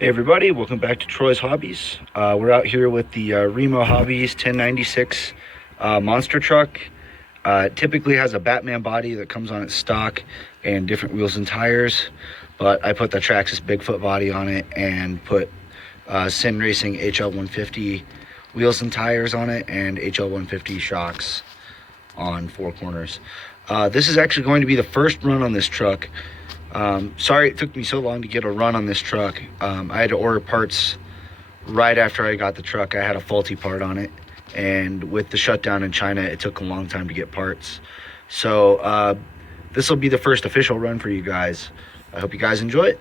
Hey everybody, welcome back to Troy's Hobbies. We're out here with the Remo Hobbies 1096 monster truck. It typically has a Batman body that comes on its stock and different wheels and tires, but I put the Traxxas Bigfoot body on it and put Sin Racing HL150 wheels and tires on it and HL150 shocks on four corners. This is actually going to be the first run on this truck. Sorry it took me so long to get a run on this truck. I had to order parts right after I got the truck. I had a faulty part on it, and with the shutdown in China, it took a long time to get parts. So this will be the first official run for you guys. I hope you guys enjoy it.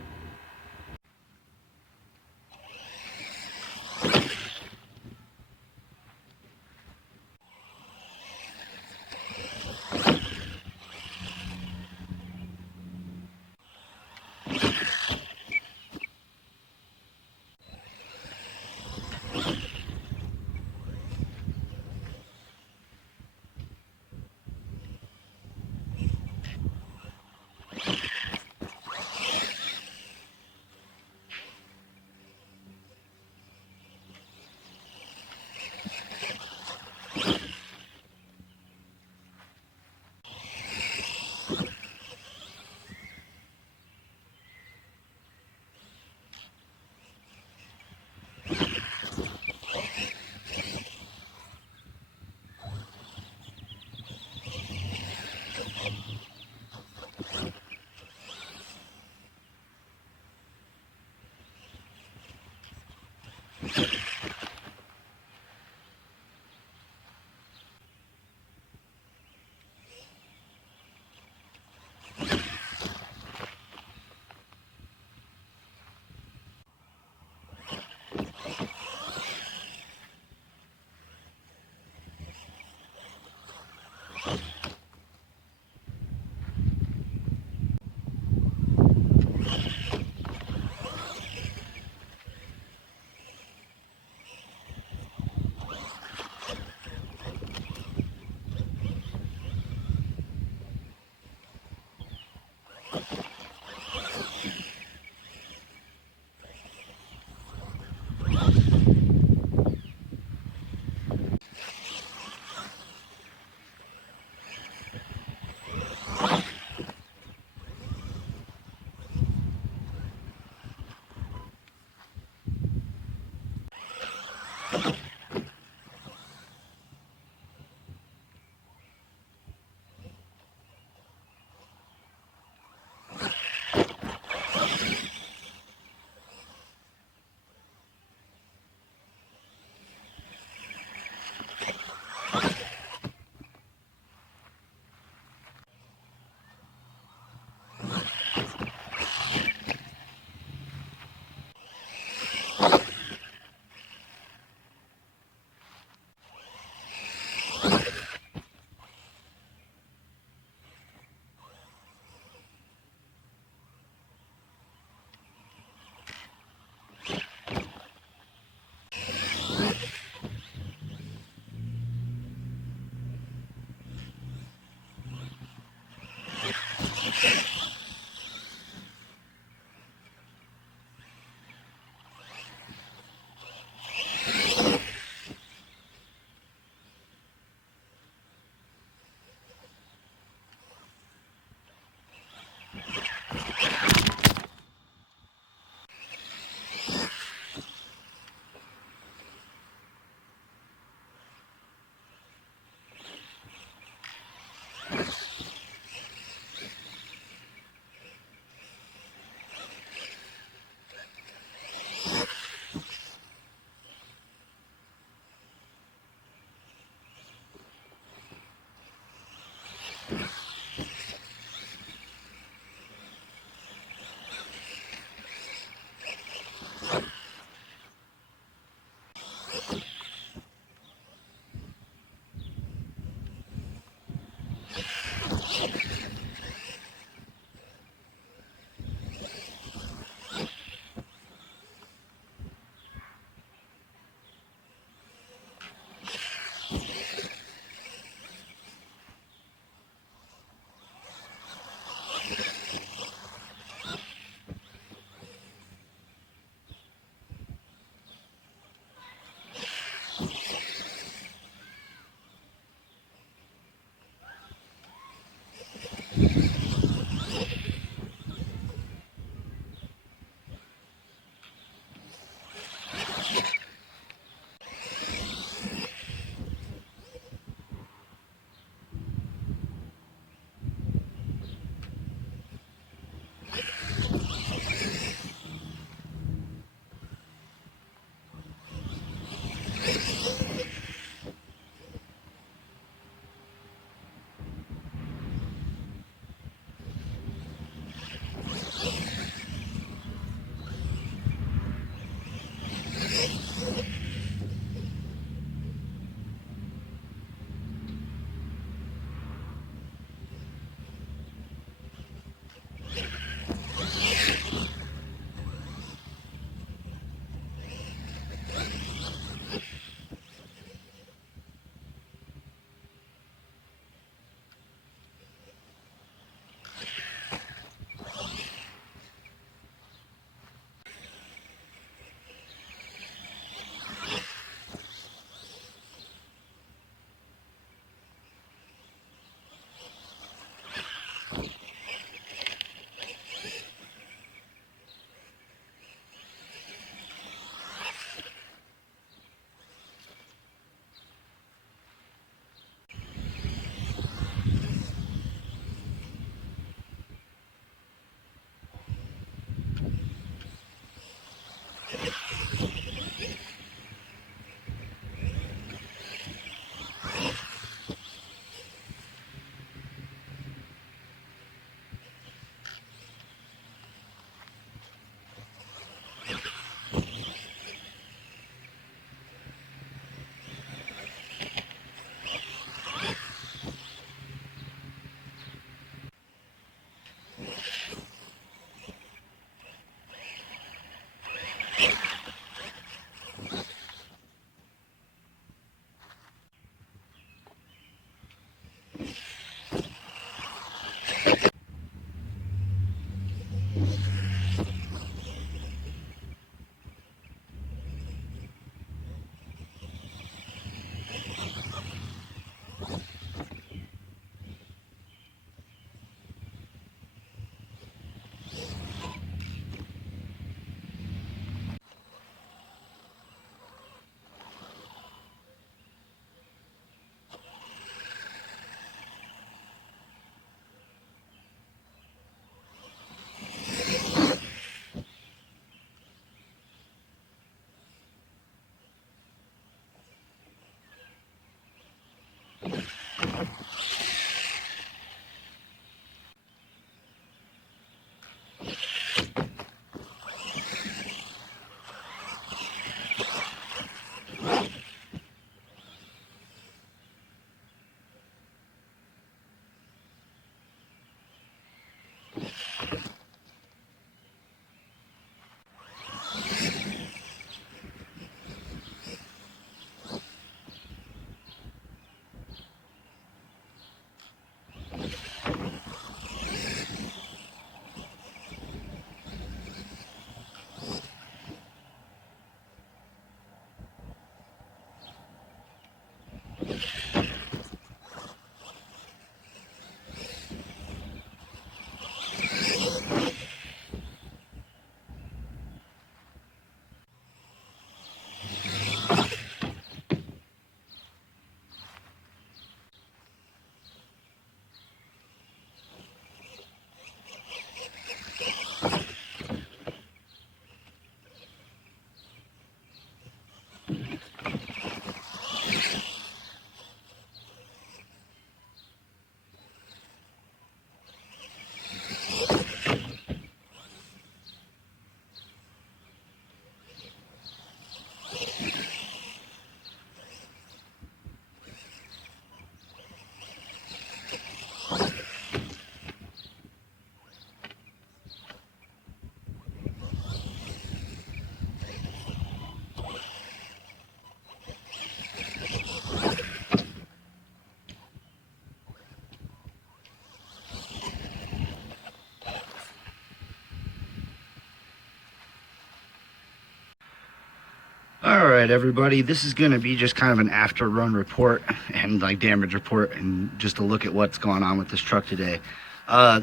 right, everybody, this is going to be just kind of an after run report and like damage report and just a look at what's going on with this truck today.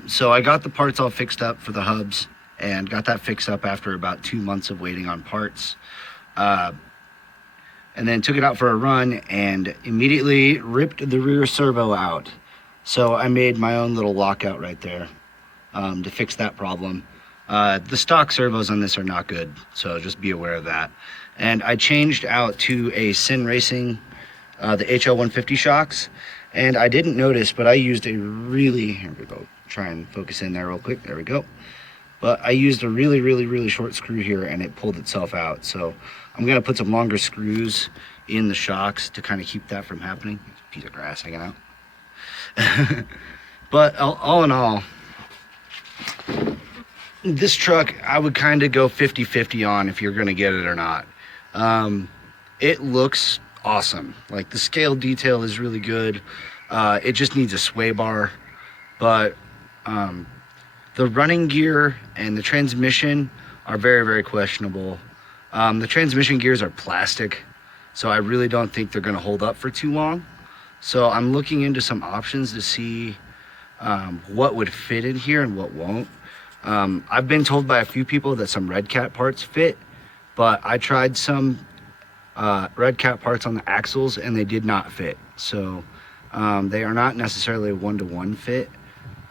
So I got the parts all fixed up for the hubs and got that fixed up after about 2 months of waiting on parts. And then took it out for a run and immediately ripped the rear servo out. So I made my own little lockout right there to fix that problem. The stock servos on this are not good, so just be aware of that. And I changed out to a Sin Racing, the HL150 shocks, and I didn't notice, but I used a really, here we go, try and focus in there real quick, there we go. But I used a really short screw here and it pulled itself out. So I'm gonna put some longer screws in the shocks to kind of keep that from happening. Piece of grass hanging out. But all in all, this truck I would kind of go 50-50 on if you're gonna get it or not. It looks awesome. Like the scale detail is really good. It just needs a sway bar, but the running gear and the transmission are very questionable. The transmission gears are plastic, so I really don't think they're gonna hold up for too long. So I'm looking into some options to see what would fit in here and what won't. I've been told by a few people that some Red Cat parts fit, but I tried some Red Cat parts on the axles and they did not fit. So they are not necessarily a one-to-one fit,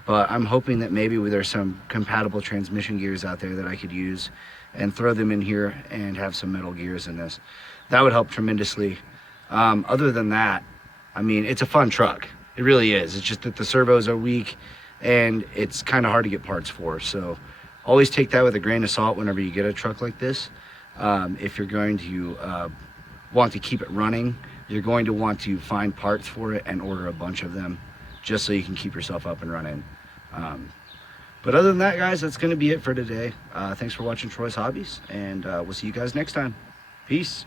but I'm hoping that maybe there's some compatible transmission gears out there that I could use and throw them in here and have some metal gears in this. That would help tremendously. Other than that, I mean, it's a fun truck. It really is. It's just that the servos are weak and it's kind of hard to get parts for. So always take that with a grain of salt whenever you get a truck like this. If you're going to want to keep it running, you're going to want to find parts for it and order a bunch of them just so you can keep yourself up and running. But other than that, guys, that's going to be it for today. Thanks for watching Troy's Hobbies, and we'll see you guys next time. Peace.